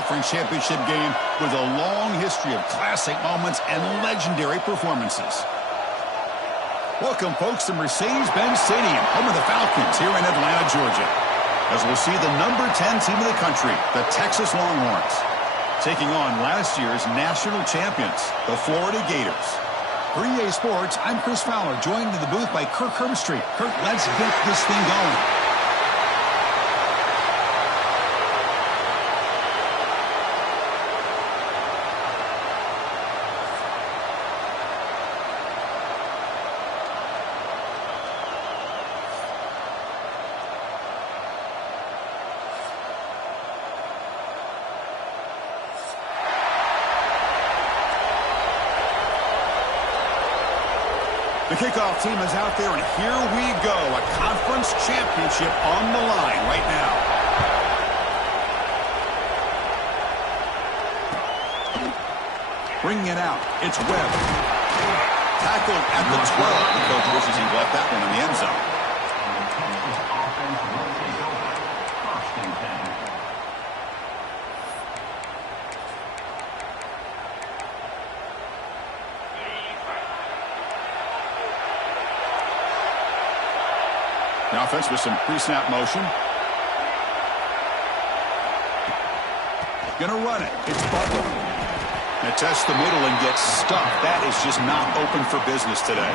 conference championship game with a long history of classic moments and legendary performances. Welcome, folks, to Mercedes-Benz Stadium, home of the Falcons here in Atlanta, Georgia, as we'll see the number 10 team in the country, the Texas Longhorns, taking on last year's national champions, the Florida Gators. For EA Sports, I'm Chris Fowler, joined in the booth by Kirk Herbstreit. Kirk, let's get this thing going. The kickoff team is out there, and here we go. A conference championship on the line right now. Bringing it out, it's Webb. Tackled at the 12. The coach wishes he left that one in the end zone. The offense with some pre-snap motion. Gonna run it. It's Butler. Now tests the middle and gets stuck. That is just not open for business today.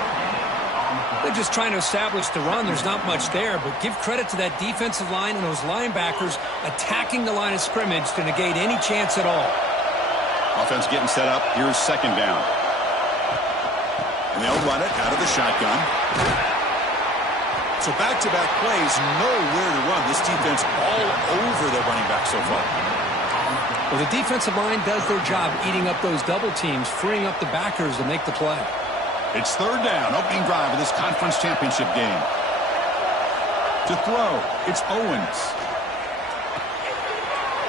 They're just trying to establish the run. There's not much there, but give credit to that defensive line and those linebackers attacking the line of scrimmage to negate any chance at all. Offense getting set up. Here's second down. And they'll run it out of the shotgun. So back-to-back plays, nowhere to run. This defense all over the running back so far. Well, the defensive line does their job eating up those double teams, freeing up the backers to make the play. It's third down, opening drive of this conference championship game. To throw, it's Owens.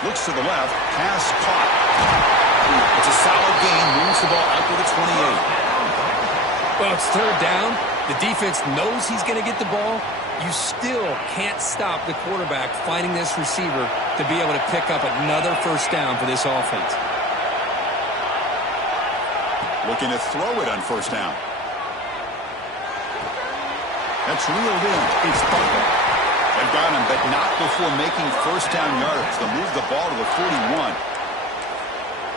Looks to the left, pass caught. It's a solid gain, moves the ball out to the 28. Well, it's third down. The defense knows he's going to get the ball. You still can't stop the quarterback finding this receiver to be able to pick up another first down for this offense. Looking to throw it on first down. That's reeled in. It's Butler. They've got him, but not before making first down yardage. They'll move the ball to the 41.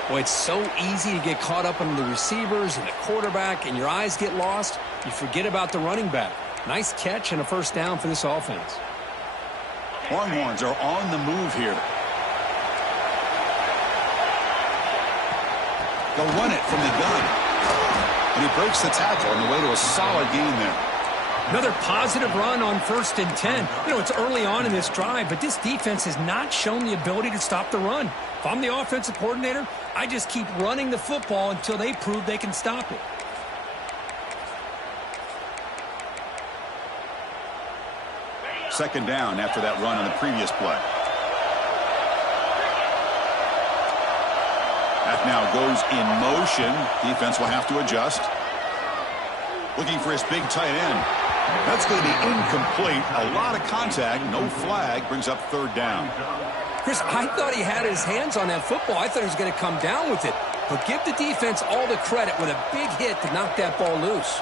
Well, it's so easy to get caught up on the receivers and the quarterback, and your eyes get lost. You forget about the running back. Nice catch and a first down for this offense. Longhorns are on the move here. They'll run it from the gun. And he breaks the tackle on the way to a solid gain there. Another positive run on 1st and 10. You know, it's early on in this drive, but this defense has not shown the ability to stop the run. If I'm the offensive coordinator, I just keep running the football until they prove they can stop it. Second down after that run on the previous play. That now goes in motion. Defense will have to adjust. Looking for his big tight end. That's going to be incomplete. A lot of contact. No flag. Brings up third down. Chris, I thought he had his hands on that football. I thought he was going to come down with it. But give the defense all the credit with a big hit to knock that ball loose.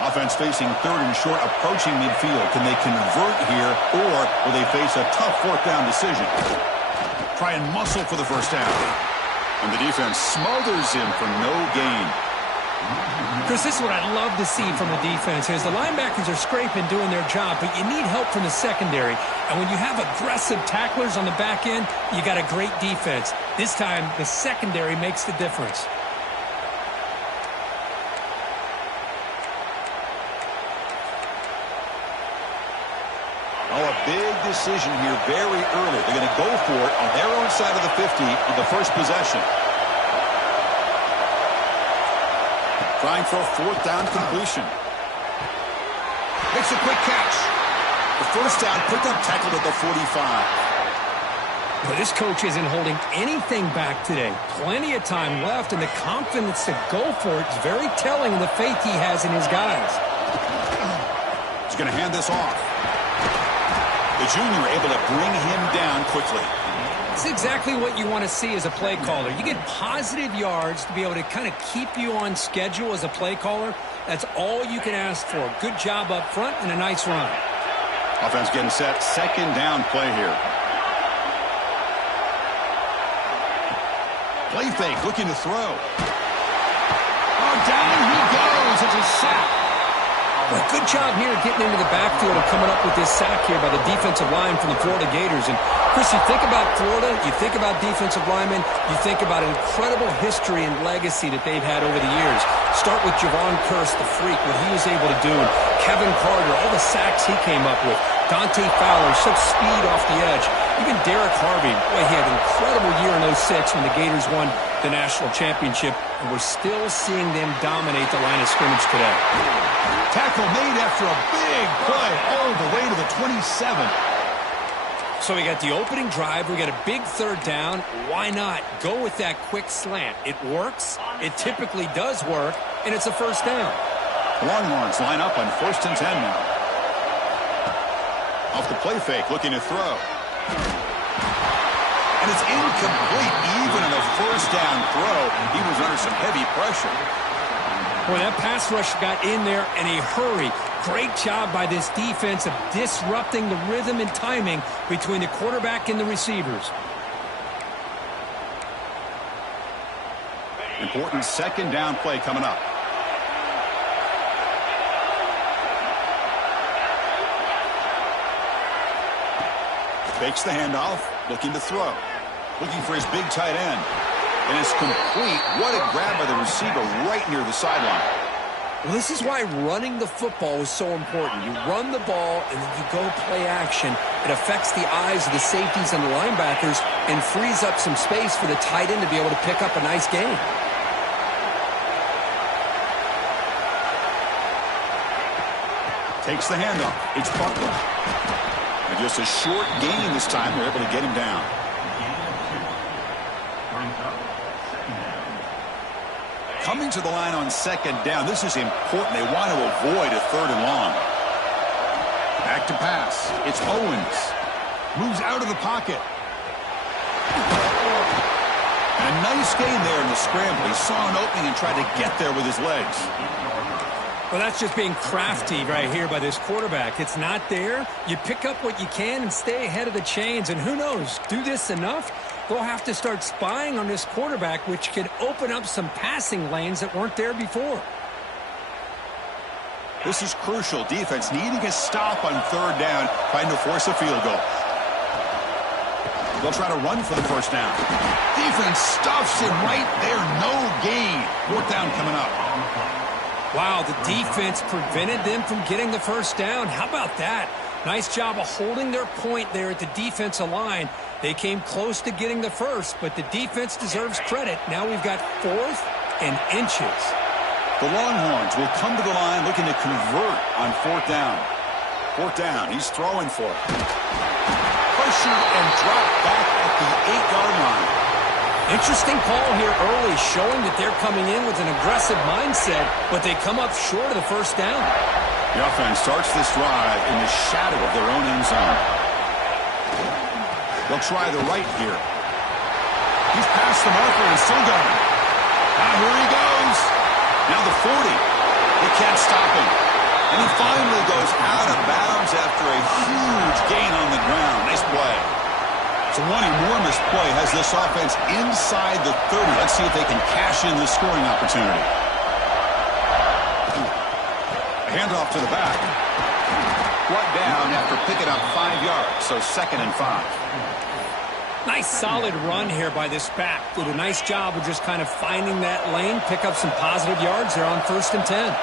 Offense facing third and short, approaching midfield. Can they convert here, or will they face a tough fourth down decision? Try and muscle for the first down. And the defense smothers him for no gain. Chris, this is what I'd love to see from the defense. As the linebackers are scraping, doing their job, but you need help from the secondary. And when you have aggressive tacklers on the back end, you got a great defense. This time, the secondary makes the difference. Oh, a big decision here very early. They're going to go for it on their own side of the 50 on the first possession. Trying for a fourth down completion. Makes a quick catch. The first down, picked up, tackled at the 45. Well, this coach isn't holding anything back today. Plenty of time left, and the confidence to go for it is very telling of the faith he has in his guys. He's going to hand this off. The the junior able to bring him down quickly. It's exactly what you want to see as a play caller. You get positive yards to be able to kind of keep you on schedule as a play caller. That's all you can ask for. Good job up front and a nice run. Offense getting set. Second down play here. Play fake, looking to throw. Oh, down he goes. It's a sack. Well, good job here getting into the backfield and coming up with this sack here by the defensive line from the Florida Gators. And, Chris, you think about Florida, you think about defensive linemen, you think about an incredible history and legacy that they've had over the years. Start with Javon Kearse, the freak, what he was able to do. And Kevin Carter, all the sacks he came up with. Dante Fowler, such speed off the edge. Even Derek Harvey, boy, he had an incredible year in 06 when the Gators won the national championship. And we're still seeing them dominate the line of scrimmage today. Tackle made after a big play all the way to the 27. So we got the opening drive. We got a big third down. Why not go with that quick slant? It works. It typically does work. And it's a first down. Longhorns line up on 1st and 10 now. Off the play fake, looking to throw. And it's incomplete. Even on a first down throw, he was under some heavy pressure. Boy, that pass rush got in there in a hurry. Great job by this defense of disrupting the rhythm and timing between the quarterback and the receivers. Important second down play coming up. Fakes the handoff, looking to throw. Looking for his big tight end. And it's complete. What a grab by the receiver right near the sideline. Well, this is why running the football is so important. You run the ball and then you go play action. It affects the eyes of the safeties and the linebackers and frees up some space for the tight end to be able to pick up a nice gain. Takes the handoff. It's Butler. And just a short gain this time. They're able to get him down. Coming to the line on second down. This is important. They want to avoid a third and long. Back to pass. It's Owens. Moves out of the pocket. And a nice gain there in the scramble. He saw an opening and tried to get there with his legs. Well, that's just being crafty right here by this quarterback. It's not there. You pick up what you can and stay ahead of the chains. And who knows, do this enough, they'll have to start spying on this quarterback, which could open up some passing lanes that weren't there before. This is crucial. Defense needing a stop on third down, trying to force a field goal. They'll try to run for the first down. Defense stuffs him right there. No gain. Fourth down coming up. Wow, the defense prevented them from getting the first down. How about that? Nice job of holding their point there at the defensive line. They came close to getting the first, but the defense deserves credit. Now we've got 4th and inches. The Longhorns will come to the line looking to convert on 4th down. 4th down, he's throwing for it. Pressured and dropped back at the 8-yard line. Interesting call here early, showing that they're coming in with an aggressive mindset, but they come up short of the first down. The offense starts this drive in the shadow of their own end zone. They'll try the right here. He's past the marker and still going. Now here he goes. Now the 40. They can't stop him. And he finally goes out of bounds after a huge gain on the ground. Nice play. So one enormous play has this offense inside the 30. Let's see if they can cash in this scoring opportunity. A handoff to the back. Brought down after picking up 5 yards, so 2nd and 5. Nice solid run here by this back. Did a nice job of just kind of finding that lane, pick up some positive yards there on 1st and 10.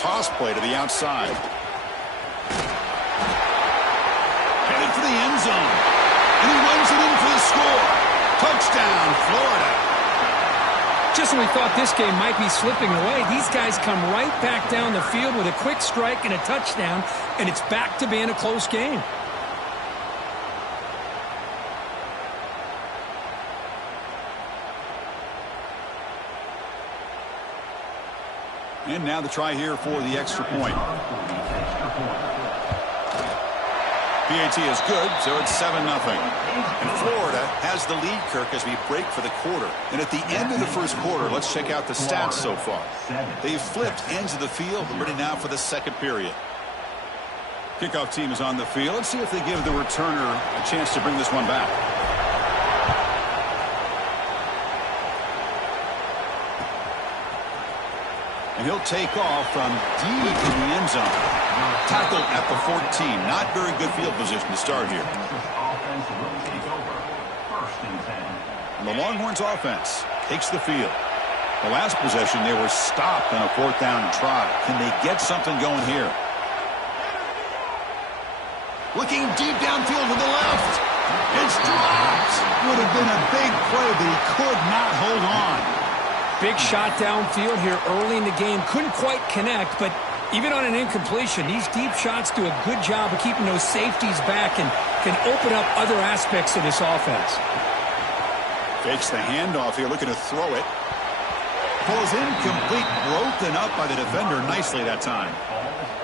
Toss play to the outside. Headed for the end zone. And he runs it in for the score. Touchdown, Florida. Just when we thought this game might be slipping away, these guys come right back down the field with a quick strike and a touchdown, and it's back to being a close game. And now the try here for the extra point. PAT is good, so it's 7-0. And Florida has the lead, Kirk, as we break for the quarter. And at the end of the first quarter, let's check out the stats so far. They've flipped ends of the field, ready now for the second period. Kickoff team is on the field. Let's see if they give the returner a chance to bring this one back. And he'll take off from deep in the end zone. Tackled at the 14. Not very good field position to start here. And the Longhorns offense takes the field. The last possession, they were stopped on a 4th down try. Can they get something going here? Looking deep downfield to the left. It's dropped. Would have been a big play, but he could not hold on. Big shot downfield here early in the game. Couldn't quite connect, but even on an incompletion, these deep shots do a good job of keeping those safeties back and can open up other aspects of this offense. Fakes the handoff here, looking to throw it. Pulls incomplete, broken up by the defender nicely that time.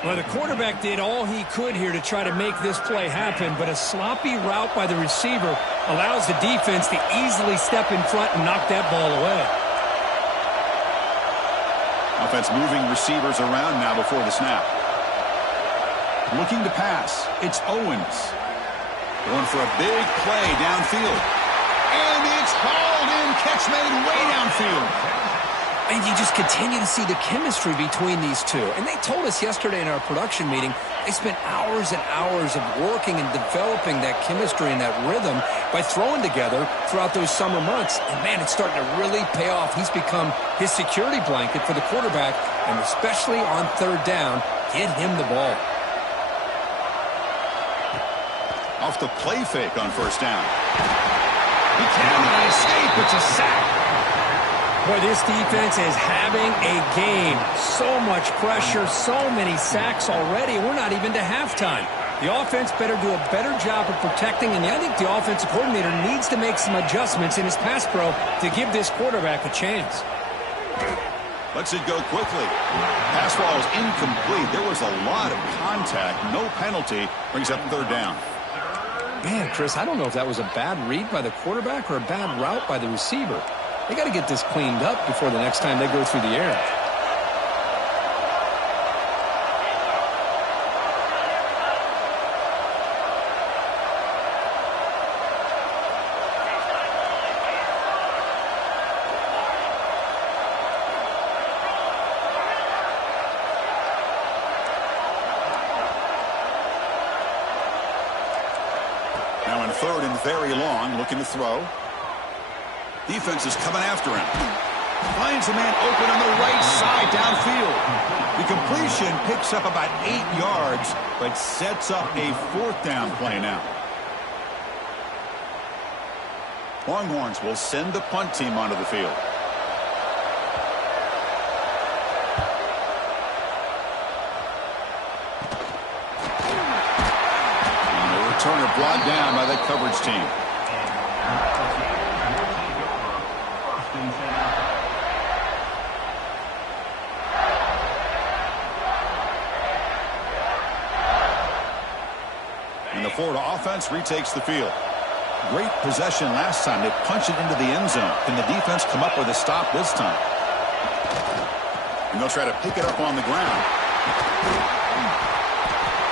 Well, the quarterback did all he could here to try to make this play happen, but a sloppy route by the receiver allows the defense to easily step in front and knock that ball away. Offense moving receivers around now before the snap. Looking to pass. It's Owens. Going for a big play downfield. And it's hauled in. Catch made way downfield. And you just continue to see the chemistry between these two. And they told us yesterday in our production meeting, they spent hours and hours of working and developing that chemistry and that rhythm by throwing together throughout those summer months. And, man, it's starting to really pay off. He's become his security blanket for the quarterback, and especially on 3rd down, get him the ball. Off the play fake on 1st down. He cannot escape. It's a sack. Boy, this defense is having a game. So much pressure, so many sacks already. We're not even to halftime. The offense better do a better job of protecting, and I think the offensive coordinator needs to make some adjustments in his pass pro to give this quarterback a chance. Lets it go quickly. Pass ball is incomplete. There was a lot of contact. No penalty. Brings up 3rd down. Man, Chris, I don't know if that was a bad read by the quarterback or a bad route by the receiver. They got to get this cleaned up before the next time they go through the air. Now in 3rd and very long, looking to throw. Defense is coming after him. Finds a man open on the right side downfield. The completion picks up about 8 yards, but sets up a 4th down play now. Longhorns will send the punt team onto the field. And the returner brought down by that coverage team. And the Florida offense retakes the field. Great possession last time. They punch it into the end zone. Can the defense come up with a stop this time? And they'll try to pick it up on the ground.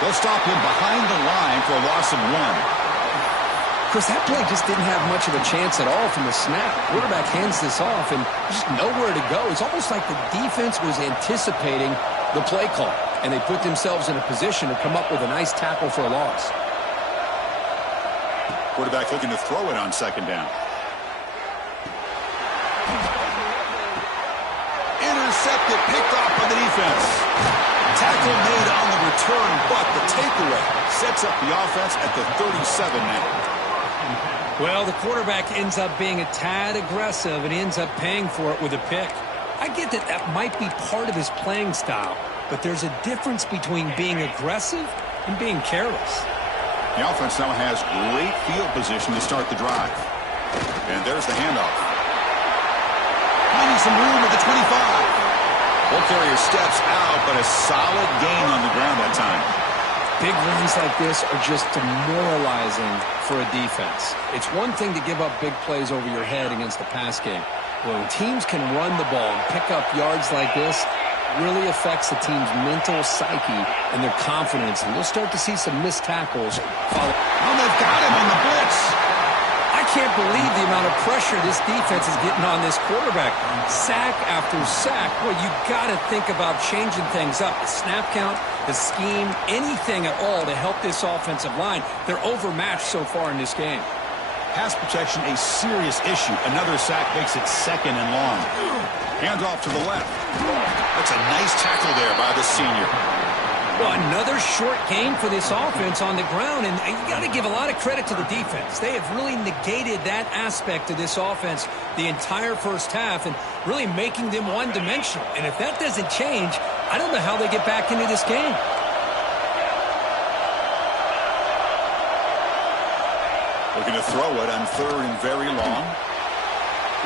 They'll stop him behind the line for a loss of 1. Chris, that play just didn't have much of a chance at all from the snap. Quarterback hands this off and just nowhere to go. It's almost like the defense was anticipating the play call, and they put themselves in a position to come up with a nice tackle for a loss. Quarterback looking to throw it on 2nd down. Intercepted, picked off by the defense. Tackle made on the return, but the takeaway sets up the offense at the 37 now. Well, the quarterback ends up being a tad aggressive and ends up paying for it with a pick. I get that that might be part of his playing style, but there's a difference between being aggressive and being careless. The offense now has great field position to start the drive. And there's the handoff. Finding some room at the 25. They'll carrier steps out, but a solid gain on the ground that time. Big runs like this are just demoralizing for a defense. It's one thing to give up big plays over your head against the pass game. When teams can run the ball and pick up yards like this, really affects the team's mental psyche and their confidence. And you'll start to see some missed tackles follow. Oh, they've got him on the blitz. I can't believe the amount of pressure this defense is getting on this quarterback. Sack after sack. Well, you got to think about changing things up. The snap count, the scheme, anything at all to help this offensive line. They're overmatched so far in this game. Pass protection, a serious issue. Another sack makes it 2nd and long. Hands off to the left. That's a nice tackle there by the senior. Well, another short game for this offense on the ground, and you got to give a lot of credit to the defense. They have really negated that aspect of this offense the entire first half and really making them one-dimensional. And if that doesn't change, I don't know how they get back into this game. Looking to throw it on 3rd and very long.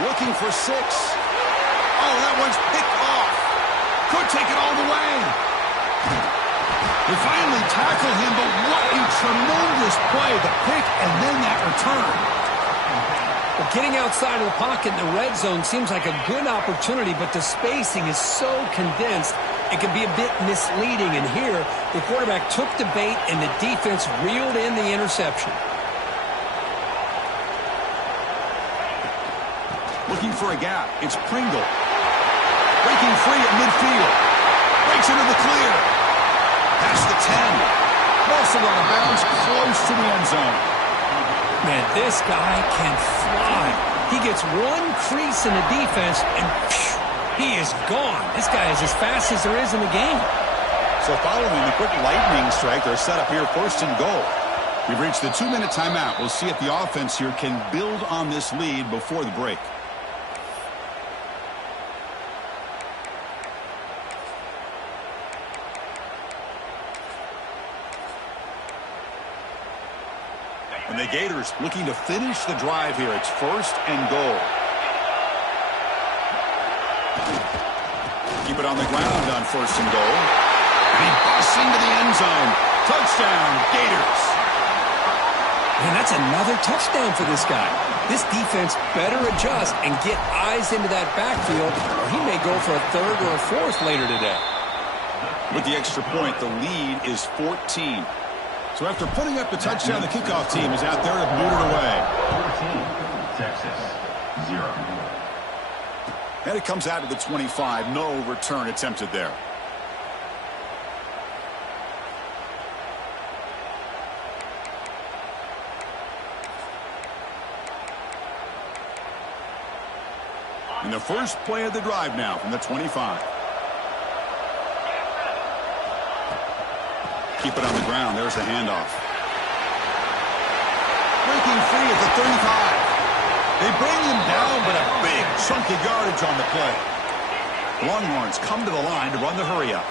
Looking for 6. Oh, that one's picked off. Could take it all the way. They finally tackled him, but what a tremendous play. The pick and then that return. Well, getting outside of the pocket in the red zone seems like a good opportunity, but the spacing is so condensed, it can be a bit misleading. And here, the quarterback took the bait, and the defense reeled in the interception. Looking for a gap. It's Pringle. Breaking free at midfield. Breaks into the clear. Past the 10. Also out of bounds, close to the end zone. Man, this guy can fly. He gets one crease in the defense, and phew, he is gone. This guy is as fast as there is in the game. So following the quick lightning strike, they're set up here 1st and goal. We've reached the 2-minute timeout. We'll see if the offense here can build on this lead before the break. And the Gators looking to finish the drive here. It's 1st and goal. Keep it on the ground on 1st and goal. And he busts into the end zone. Touchdown, Gators. And that's another touchdown for this guy. This defense better adjust and get eyes into that backfield, or he may go for a 3rd or a 4th later today. With the extra point, the lead is 14. So after putting up the touchdown, the kickoff team is out there to boot it away. 14, Texas, 0. And it comes out to the 25. No return attempted there. And the first play of the drive now from the 25. Keep it on the ground. There's the handoff. Breaking free at the 35. They bring him down, but a big chunk of yardage on the play. The Longhorns come to the line to run the hurry up.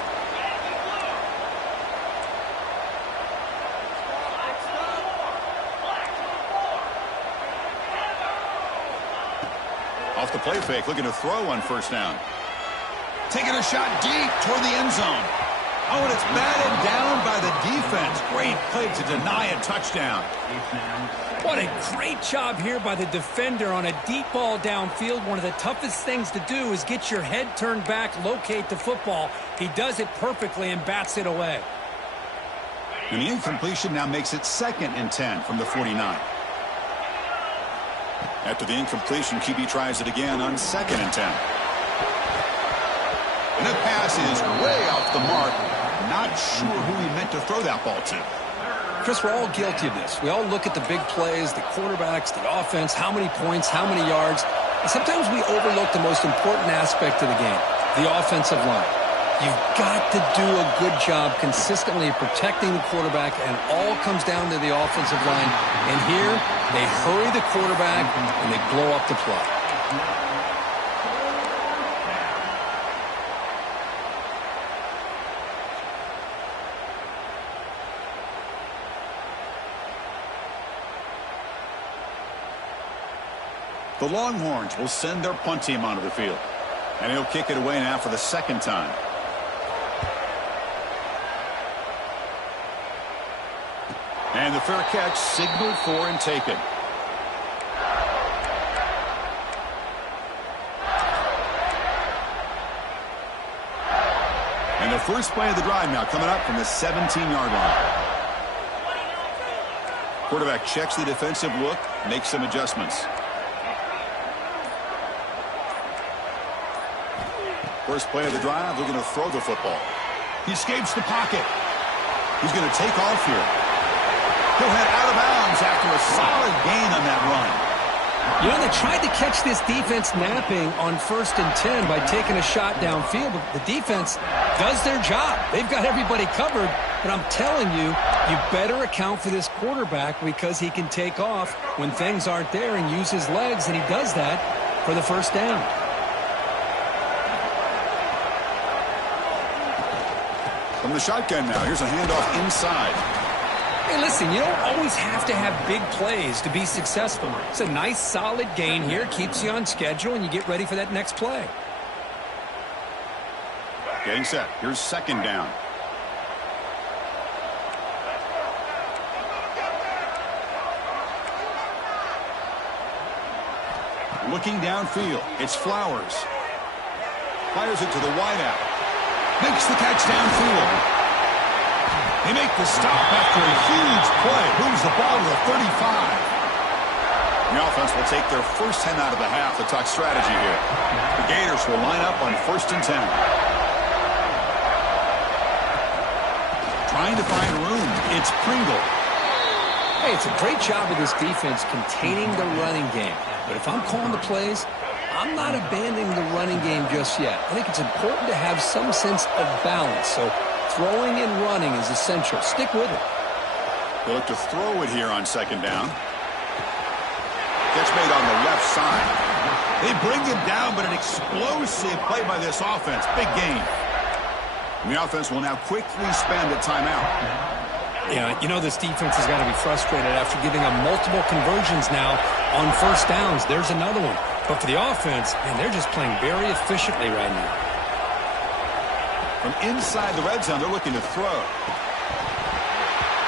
Off the play fake, looking to throw on 1st down. Taking a shot deep toward the end zone. Oh, and it's batted down by the defense. Great play to deny a touchdown. What a great job here by the defender on a deep ball downfield. One of the toughest things to do is get your head turned back, locate the football. He does it perfectly and bats it away. And the incompletion now makes it 2nd and 10 from the 49. After the incompletion, QB tries it again on 2nd and 10. And the pass is way off the mark. Not sure who he meant to throw that ball to. Chris, we're all guilty of this. We all look at the big plays, the quarterbacks, the offense, how many points, how many yards. And sometimes we overlook the most important aspect of the game, the offensive line. You've got to do a good job consistently protecting the quarterback, and all comes down to the offensive line. And here, they hurry the quarterback, and they blow up the play. The Longhorns will send their punt team onto the field. And he'll kick it away now for the second time. And the fair catch signaled for and taken. And the first play of the drive now coming up from the 17-yard line. Quarterback checks the defensive look, makes some adjustments. First play of the drive, they're going to throw the football. He escapes the pocket. He's going to take off here. He'll head out of bounds after a solid gain on that run. You know, they tried to catch this defense napping on 1st and 10 by taking a shot downfield, but the defense does their job. They've got everybody covered, but I'm telling you, you better account for this quarterback because he can take off when things aren't there and use his legs, and he does that for the first down. From the shotgun now, here's a handoff inside. Hey, listen, you don't always have to have big plays to be successful. It's a nice, solid gain here, keeps you on schedule, and you get ready for that next play. Getting set. Here's second down. Looking downfield. It's Flowers. Fires it to the wideout. Makes the catch downfield. They make the stop after a huge play. Moves the ball to the 35. The offense will take their first 10 out of the half. The talk strategy here. The Gators will line up on 1st and 10. Trying to find room. It's Pringle. Hey, it's a great job of this defense containing the running game. But if I'm calling the plays, I'm not abandoning the running game just yet. I think it's important to have some sense of balance. So throwing and running is essential. Stick with it. They look to throw it here on second down. Catch made on the left side. They bring him down, but an explosive play by this offense. Big gain. And the offense will now quickly spend a timeout. Yeah, you know this defense has got to be frustrated after giving them multiple conversions now on first downs. There's another one. But for the offense, man, they're just playing very efficiently right now. From inside the red zone, they're looking to throw.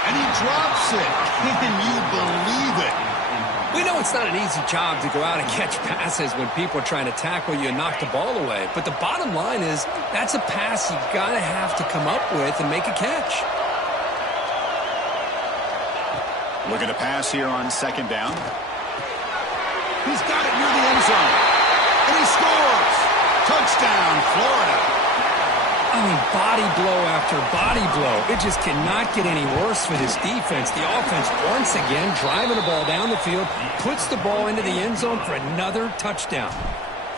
And he drops it. Can you believe it? We know it's not an easy job to go out and catch passes when people are trying to tackle you and knock the ball away. But the bottom line is that's a pass you got to have to come up with and make a catch. Looking to pass here on second down. He's got it near the end zone. And he scores. Touchdown, Florida. I mean, body blow after body blow. It just cannot get any worse for this defense. The offense, once again, driving the ball down the field, puts the ball into the end zone for another touchdown.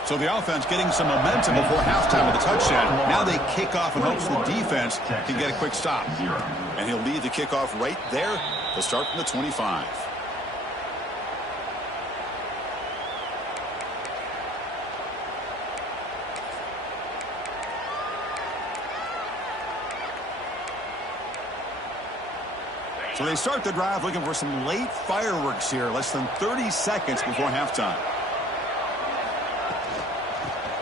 So the offense getting some momentum before halftime with a touchdown. Now they kick off and hopes the defense can get a quick stop. And he'll lead the kickoff right there. They'll start from the 25. So they start the drive looking for some late fireworks here, less than 30 seconds before halftime.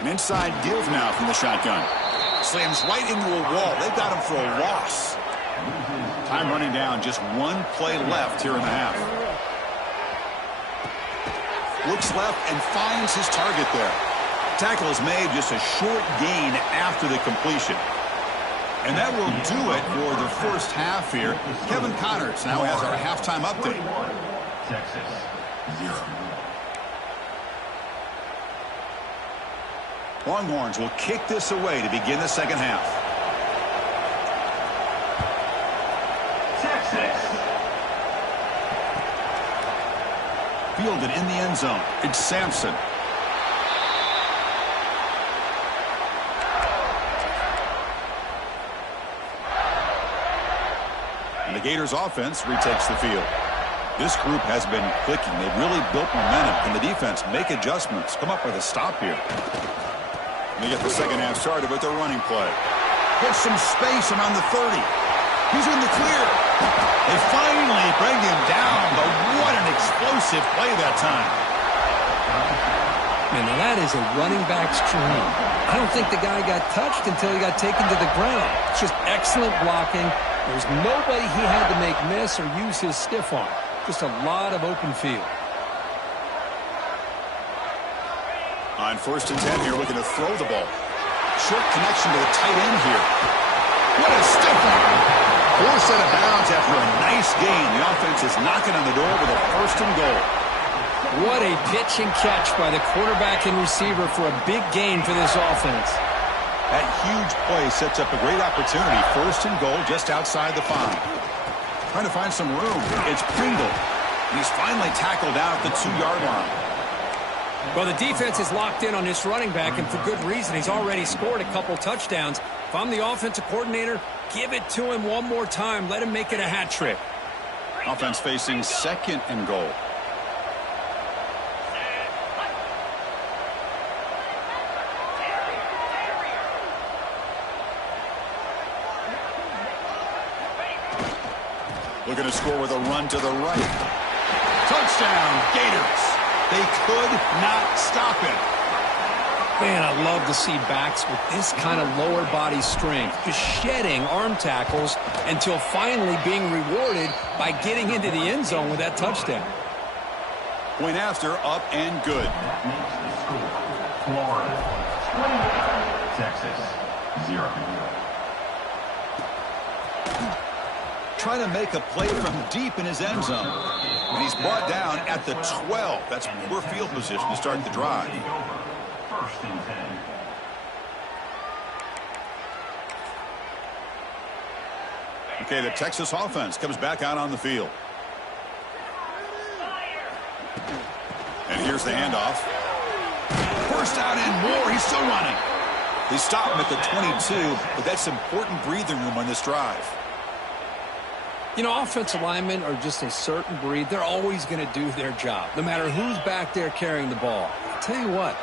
An inside give now from the shotgun. Slams right into a wall. They've got him for a loss. Time running down, just one play left here in the half. Looks left and finds his target there. Tackle is made, just a short gain after the completion. And that will do it for the first half here. Kevin Connors now has our halftime update. Texas, 0. Longhorns will kick this away to begin the second half. Texas. Fielded in the end zone. It's Sampson. And the Gators offense retakes the field. This group has been clicking. They've really built momentum. Can the defense make adjustments? Come up with a stop here. They get the second half started with their running play. Gets some space around the 30. He's in the clear. They finally bring him down, but what an explosive play that time. Man, now that is a running back's dream. I don't think the guy got touched until he got taken to the ground. It's just excellent blocking. There's nobody he had to make miss or use his stiff arm. Just a lot of open field. On 1st and 10 here, looking to throw the ball. Short connection to the tight end here. What a stiff arm. Forced out of bounds after a nice gain. The offense is knocking on the door with a 1st and goal. What a pitch and catch by the quarterback and receiver for a big gain for this offense. That huge play sets up a great opportunity. 1st and goal just outside the 5. Trying to find some room. It's Pringle. He's finally tackled out at the 2-yard line. Well, the defense is locked in on this running back, and for good reason. He's already scored a couple touchdowns. If I'm the offensive coordinator, give it to him one more time. Let him make it a hat trick. Offense facing 2nd and goal. Looking to score with a run to the right. Touchdown, Gators. They could not stop it. Man, I love to see backs with this kind of lower body strength, just shedding arm tackles until finally being rewarded by getting into the end zone with that touchdown. Point after, up and good. Florida 20, Texas 0. Trying to make a play from deep in his end zone. And he's brought down at the 12. That's poor field position to start the drive. 1st and 10. Okay, the Texas offense comes back out on the field. And here's the handoff. First out and more. He's still running. They stop him at the 22, but that's important breathing room on this drive. You know, offensive linemen are just a certain breed. They're always going to do their job, no matter who's back there carrying the ball. I'll tell you what,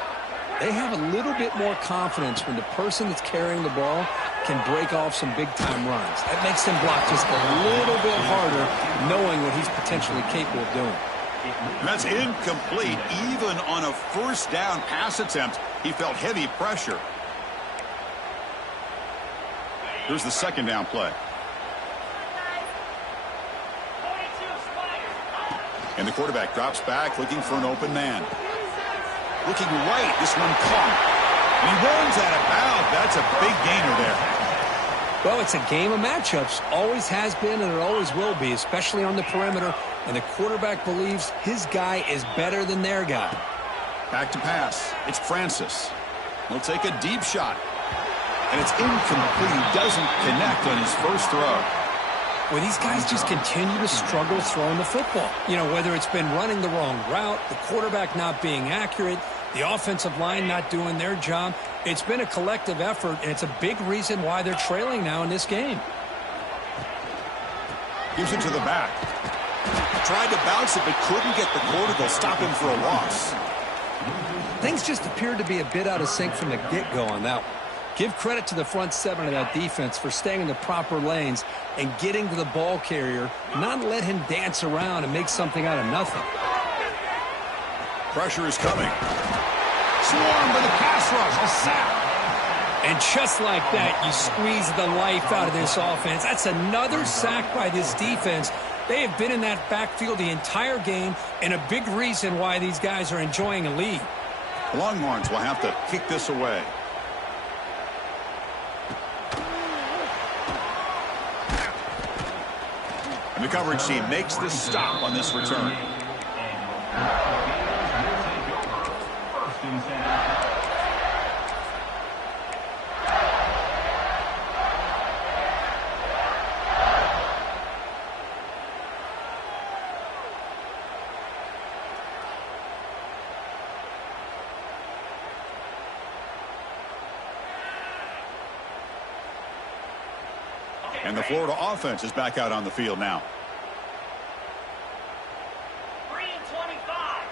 they have a little bit more confidence when the person that's carrying the ball can break off some big-time runs. That makes them block just a little bit harder, knowing what he's potentially capable of doing. And that's incomplete. Even on a 1st down pass attempt, he felt heavy pressure. Here's the 2nd down play. And the quarterback drops back, looking for an open man. Looking right, this one caught. And he runs out of bounds. That's a big gainer there. Well, it's a game of matchups. Always has been, and it always will be, especially on the perimeter. And the quarterback believes his guy is better than their guy. Back to pass. It's Francis. He'll take a deep shot. And it's incomplete. He doesn't connect on his first throw. Well, these guys just continue to struggle throwing the football. You know, whether it's been running the wrong route, the quarterback not being accurate, the offensive line not doing their job. It's been a collective effort, and it's a big reason why they're trailing now in this game. Gives it to the back. Tried to bounce it, but couldn't get the quarter to stop him for a loss. Things just appeared to be a bit out of sync from the get-go on that one. Give credit to the front 7 of that defense for staying in the proper lanes and getting to the ball carrier, not let him dance around and make something out of nothing. Pressure is coming. Swarmed by the pass rush. A sack. And just like that, you squeeze the life out of this offense. That's another sack by this defense. They have been in that backfield the entire game, and a big reason why these guys are enjoying a lead. The Longhorns will have to kick this away. And the coverage team makes the stop on this return. And the Florida offense is back out on the field now. 3 and 25.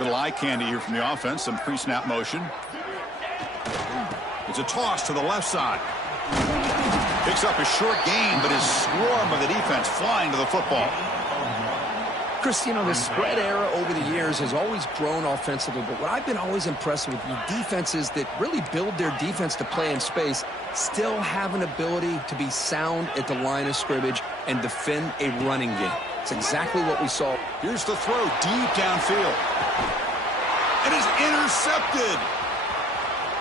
Little eye candy here from the offense. Some pre-snap motion. It's a toss to the left side. Picks up a short gain, but his swarm of the defense flying to the football. Chris, you know, the spread era over the years has always grown offensively, but what I've been always impressed with defenses that really build their defense to play in space still have an ability to be sound at the line of scrimmage and defend a running game. It's exactly what we saw. Here's the throw deep downfield. It is intercepted.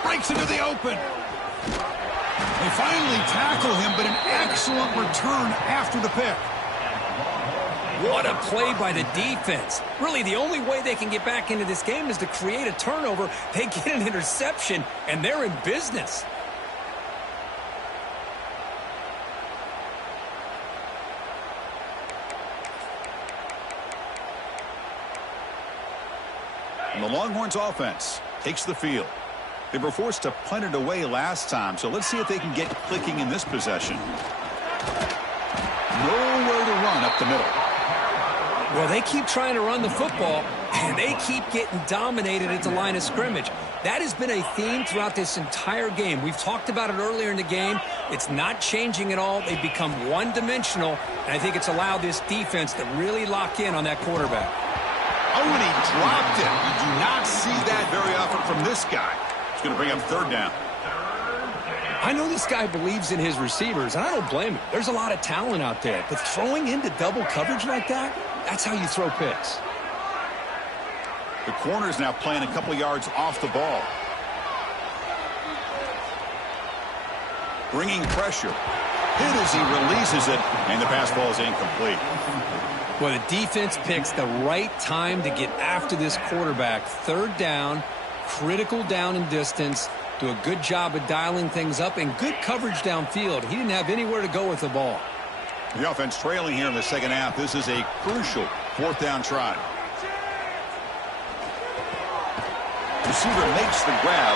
Breaks into the open. They finally tackle him, but an excellent return after the pick. What a play by the defense. Really, the only way they can get back into this game is to create a turnover. They get an interception, and they're in business. And the Longhorns offense takes the field. They were forced to punt it away last time, so let's see if they can get clicking in this possession. Nowhere to run up the middle. Well, they keep trying to run the football, and they keep getting dominated at the line of scrimmage. That has been a theme throughout this entire game. We've talked about it earlier in the game. It's not changing at all. They've become one-dimensional, and I think it's allowed this defense to really lock in on that quarterback. Oh, and he dropped it. You do not see that very often from this guy. It's going to bring up third down. I know this guy believes in his receivers, and I don't blame him. There's a lot of talent out there, but throwing into double coverage like that, that's how you throw picks. The corner's now playing a couple yards off the ball. Bringing pressure. Hit as he releases it, and the pass ball is incomplete. Well, the defense picks the right time to get after this quarterback. Third down, critical down and distance. Do a good job of dialing things up and good coverage downfield. He didn't have anywhere to go with the ball. The offense trailing here in the second half. This is a crucial fourth down try. Receiver makes the grab,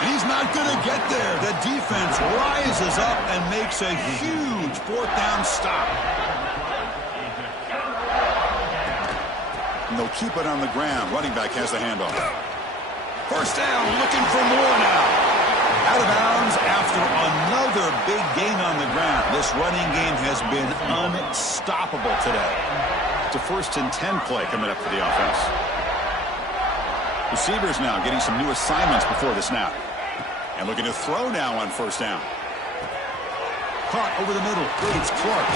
and he's not going to get there. The defense rises up and makes a huge fourth down stop. And they'll keep it on the ground. Running back has the handoff. First down, looking for more now. Out of bounds after another big gain on the ground. This running game has been unstoppable today. It's a 1st and 10 play coming up for the offense. Receivers now getting some new assignments before the snap. And looking to throw now on first down. Caught over the middle. It's Clark.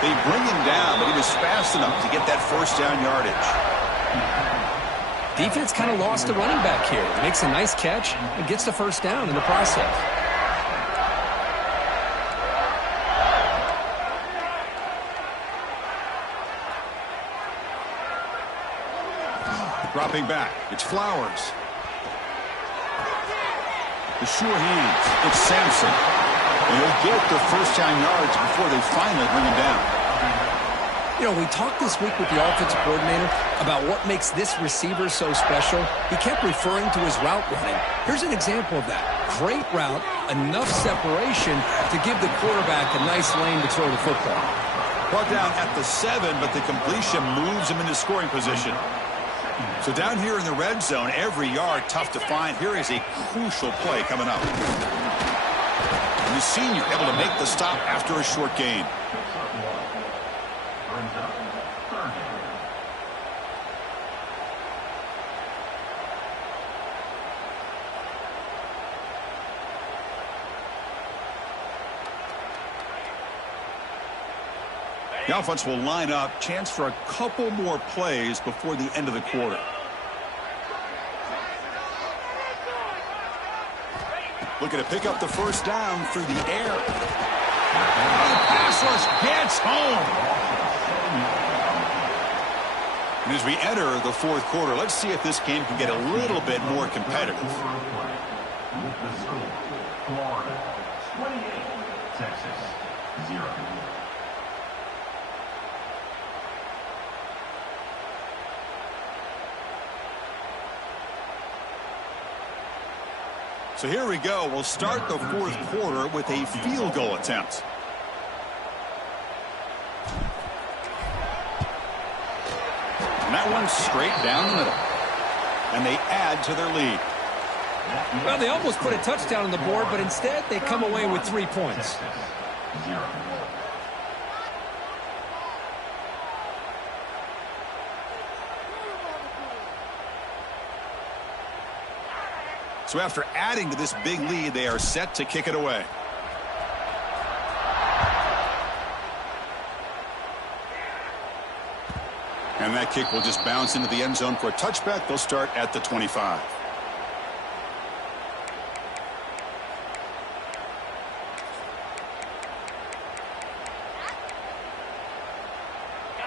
They bring him down, but he was fast enough to get that first down yardage. Defense kind of lost the running back here. Makes a nice catch and gets the first down in the process. Dropping back. It's Flowers. The sure hands. It's Sampson. And he'll get the first down yards before they finally bring him down. You know, we talked this week with the offensive coordinator about what makes this receiver so special. He kept referring to his route running. Here's an example of that. Great route, enough separation to give the quarterback a nice lane to throw the football. Brought down at the 7, but the completion moves him into scoring position. So down here in the red zone, every yard tough to find. Here is a crucial play coming up. And the senior able to make the stop after a short gain. The offense will line up. Chance for a couple more plays before the end of the quarter. Looking to pick up the first down through the air. The pass rush gets home. And as we enter the fourth quarter, let's see if this game can get a little bit more competitive. With the score, Florida 28, Texas 0. So here we go. We'll start the fourth quarter with a field goal attempt. And that one's straight down the middle. And they add to their lead. Well, they almost put a touchdown on the board, but instead they come away with 3 points. So after adding to this big lead, they are set to kick it away. And that kick will just bounce into the end zone for a touchback. They'll start at the 25.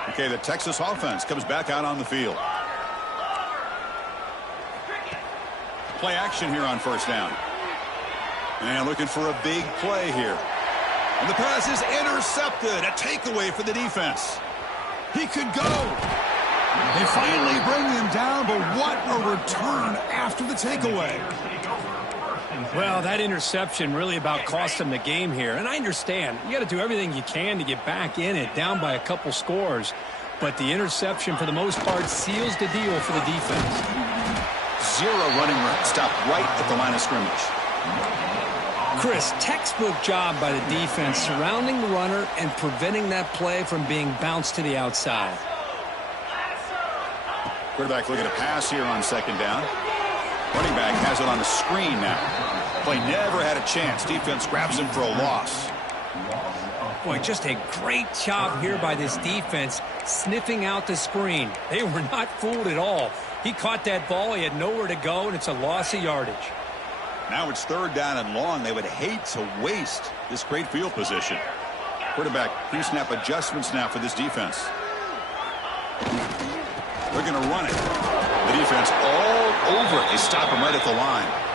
Okay, the Texas offense comes back out on the field. Play action here on first down. And looking for a big play here. And the pass is intercepted. A takeaway for the defense. He could go. They finally bring him down, but what a return after the takeaway. Well, that interception really about cost them the game here. And I understand. You got to do everything you can to get back in it, down by a couple scores. But the interception, for the most part, seals the deal for the defense. 0 running room. Stopped right at the line of scrimmage. Chris, textbook job by the defense surrounding the runner and preventing that play from being bounced to the outside. Quarterback looking to pass here on second down. Running back has it on the screen now. Play never had a chance. Defense grabs him for a loss. Boy, just a great job here by this defense sniffing out the screen. They were not fooled at all. He caught that ball. He had nowhere to go, and it's a loss of yardage. Now it's third down and long. They would hate to waste this great field position. Quarterback pre-snap adjustments now for this defense. They're going to run it. The defense all over it. They stop him right at the line.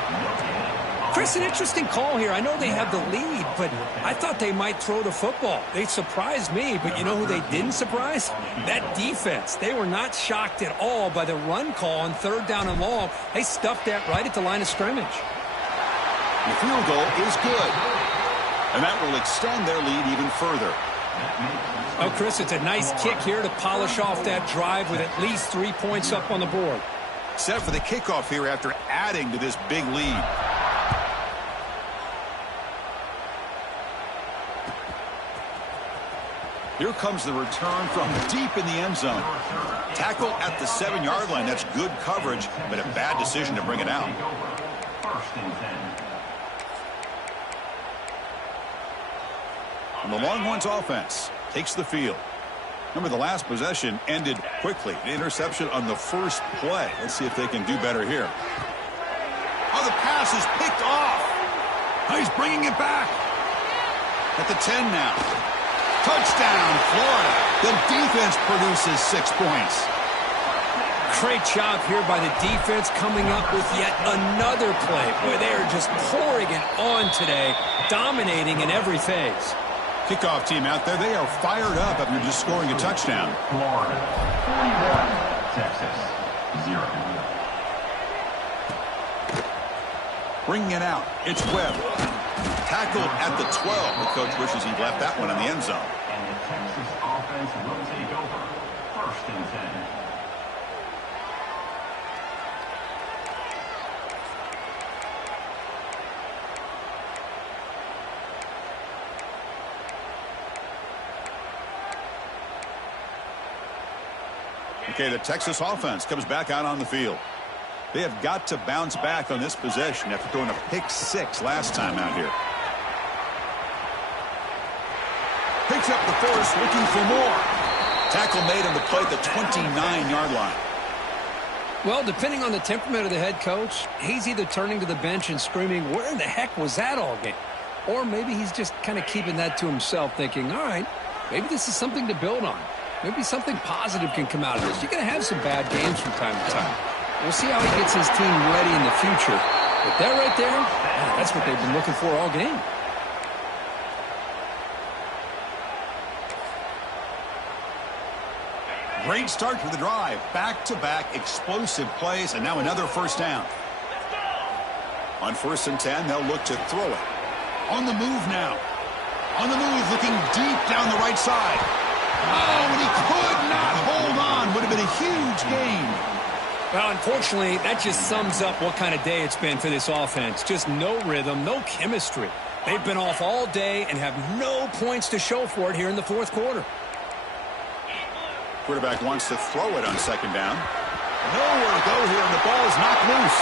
Chris, an interesting call here. I know they have the lead, but I thought they might throw the football. They surprised me, but you know who they didn't surprise? That defense. They were not shocked at all by the run call on third down and long. They stuffed that right at the line of scrimmage. The field goal is good, and that will extend their lead even further. Oh, Chris, it's a nice kick here to polish off that drive with at least 3 points up on the board. Set for the kickoff here after adding to this big lead. Here comes the return from deep in the end zone. Tackle at the 7-yard line. That's good coverage, but a bad decision to bring it out. And the Longhorns offense takes the field. Remember, the last possession ended quickly. The interception on the first play. Let's see if they can do better here. Oh, the pass is picked off. Oh, he's bringing it back. At the 10 now. Touchdown, Florida. The defense produces 6 points. Great job here by the defense coming up with yet another play. Boy, they are just pouring it on today, dominating in every phase. Kickoff team out there, they are fired up after just scoring a touchdown. Florida 41, Texas 0. Bringing it out, it's Webb. Tackled at the 12. The coach wishes he'd left that one in the end zone. And the Texas offense will take over. First and 10. Okay, the Texas offense comes back out on the field. They have got to bounce back on this possession after throwing a pick 6 last time out here. Picks up the force, looking for more. Tackle made on the play at the 29-yard line. Well, depending on the temperament of the head coach, he's either turning to the bench and screaming, where in the heck was that all game? Or maybe he's just kind of keeping that to himself, thinking, all right, maybe this is something to build on. Maybe something positive can come out of this. You're going to have some bad games from time to time. We'll see how he gets his team ready in the future. But that right there, that's what they've been looking for all game. Great start to the drive. Back-to-back explosive plays, and now another first down. On first and 10, they'll look to throw it. On the move now. On the move, looking deep down the right side. Oh, and he could not hold on. Would have been a huge gain. Well, unfortunately, that just sums up what kind of day it's been for this offense. Just no rhythm, no chemistry. They've been off all day and have no points to show for it here in the fourth quarter. Quarterback wants to throw it on second down. Nowhere to go here, and the ball is knocked loose.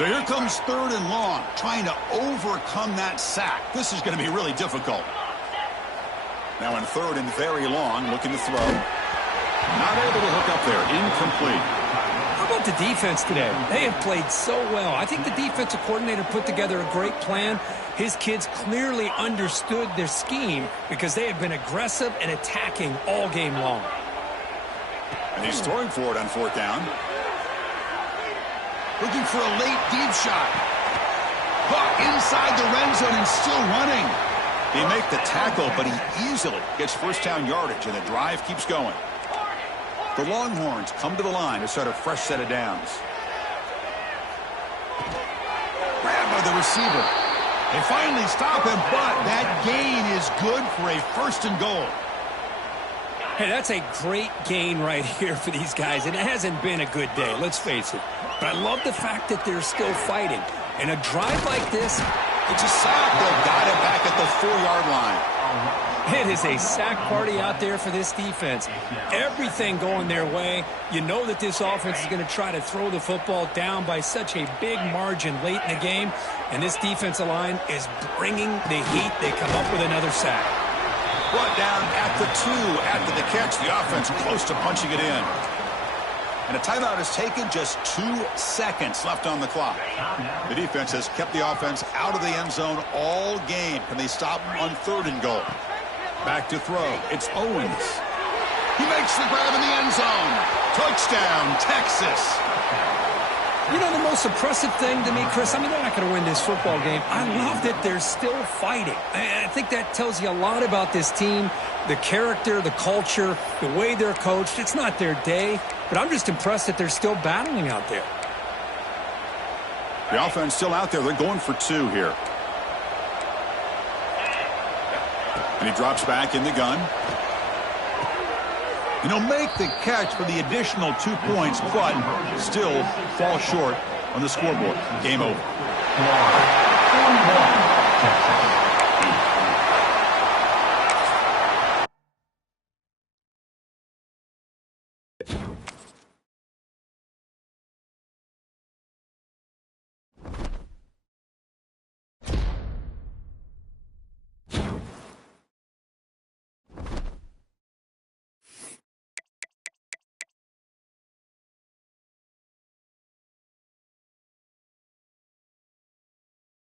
So here comes 3rd and long, trying to overcome that sack. This is going to be really difficult. Now in 3rd and very long, looking to throw. Not able to hook up there. Incomplete. How about the defense today? They have played so well. I think the defensive coordinator put together a great plan. His kids clearly understood their scheme because they have been aggressive and attacking all game long. And he's throwing for it on 4th down. Looking for a late deep shot. Hook inside the red zone and still running. He make the tackle, but he easily gets 1st down yardage, and the drive keeps going. The Longhorns come to the line to start a fresh set of downs. Grabbed by the receiver. They finally stop him, but that gain is good for a 1st and goal. Hey, that's a great gain right here for these guys, and it hasn't been a good day, let's face it. But I love the fact that they're still fighting. In a drive like this, it's a sack. They've got it back at the 4-yard line. It is a sack party out there for this defense. Everything going their way. You know that this offense is going to try to throw the football down by such a big margin late in the game, and this defensive line is bringing the heat. They come up with another sack. Brought down at the 2 after the catch. The offense close to punching it in. And a timeout is taken, just 2 seconds left on the clock. The defense has kept the offense out of the end zone all game. Can they stop on 3rd and goal? Back to throw. It's Owens. He makes the grab in the end zone. Touchdown, Texas. You know, the most impressive thing to me, Chris, I mean, they're not going to win this football game. I love that they're still fighting. I think that tells you a lot about this team, the character, the culture, the way they're coached. It's not their day, but I'm just impressed that they're still battling out there. The offense still out there. They're going for 2 here. And he drops back in the gun. And he'll make the catch for the additional 2 points, but still fall short on the scoreboard. Game over.